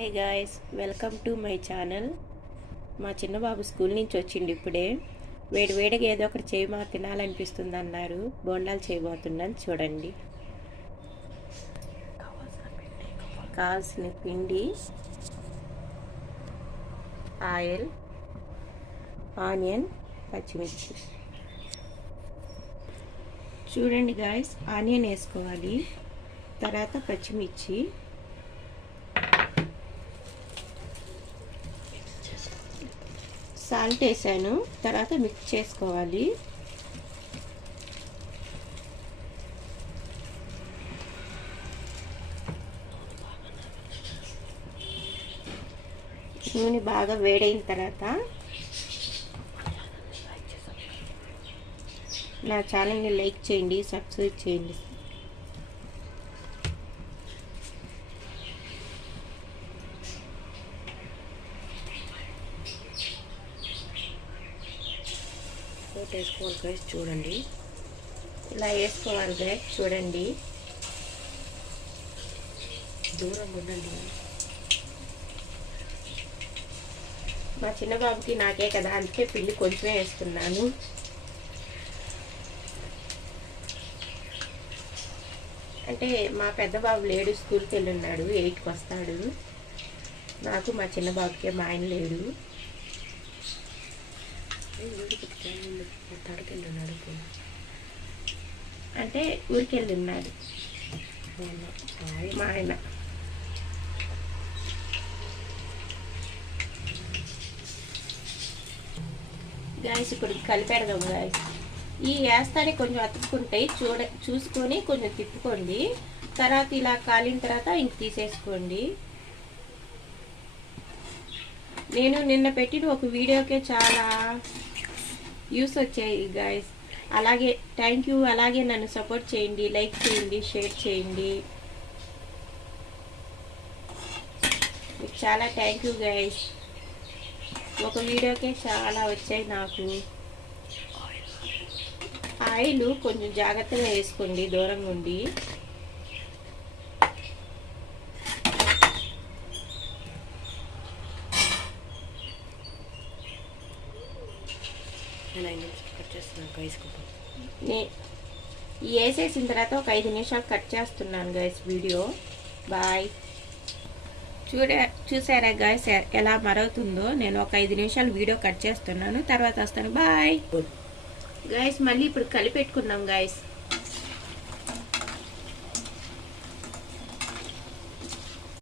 Hi guys, welcome to my channel. మా చిన్న బాబు school నుంచి వచ్చిండు ఇప్పుడే. వేడివేడిగా ఏదో ఒకటి చేయి మా తినాలనిపిస్తుంది అన్నారు. బోండాలు చేయబోతున్నాను, చూడండి. కావాల్సిన పిండి, ఆయిల్, ఆనియన్, పచ్చిమిర్చి. చూడండి గాయ్స్, ఆనియన్ వేసుకోవాలి, తర్వాత పచ్చిమిర్చి, సాల్ట్ వేసాను, తర్వాత మిక్స్ చేసుకోవాలి. నూనె బాగా వేడైన తర్వాత నా ఛానల్ని లైక్ చేయండి, సబ్స్క్రైబ్ చేయండి. వేసుకోవాలి గైస్, చూడండి. ఇలా వేసుకోవాలి గైస్, చూడండి. దూరం ఉండండి. మా చిన్న బాబుకి నాకే కదా, అందుకే పిండి కొంచెమే వేస్తున్నాను. అంటే మా పెద్ద బాబు లేడు, స్కూల్కి వెళ్ళున్నాడు, 8కి వస్తాడు. నాకు మా చిన్న బాబుకే మా ఆయన లేడు. అంటే ఊరికి వెళ్ళున్నాడు మా ఆయన. గాయస్ ఇప్పుడు కలిపెడదాం గాయస్. ఈ వేస్తానే కొంచెం అతుక్కుంటాయి, చూసుకొని కొంచెం తిప్పుకోండి. తర్వాత ఇలా కాలిన తర్వాత ఇంక తీసేసుకోండి. నేను నిన్న పెట్టిన ఒక వీడియోకే చాలా వ్యూస్ వచ్చాయి గాయస్. అలాగే థ్యాంక్ యూ. అలాగే నన్ను సపోర్ట్ చేయండి, లైక్ చేయండి, షేర్ చేయండి. మీకు చాలా థ్యాంక్ యూ గాయస్. ఒక వీడియోకే చాలా వచ్చాయి నాకు. ఆయిల్ కొంచెం జాగ్రత్తగా వేసుకోండి, దూరంగా ఉండి. వేసేసిన తర్వాత ఒక 5 నిమిషాలు కట్ చేస్తున్నాను గైస్ వీడియో. బాయ్. చూసారా గైస్ ఎలా మరుగుతుందో? నేను ఒక 5 నిమిషాలు వీడియో కట్ చేస్తున్నాను, తర్వాత వస్తాను. Bye guys. మళ్ళీ ఇప్పుడు కలిపెట్టుకుందాం గైస్.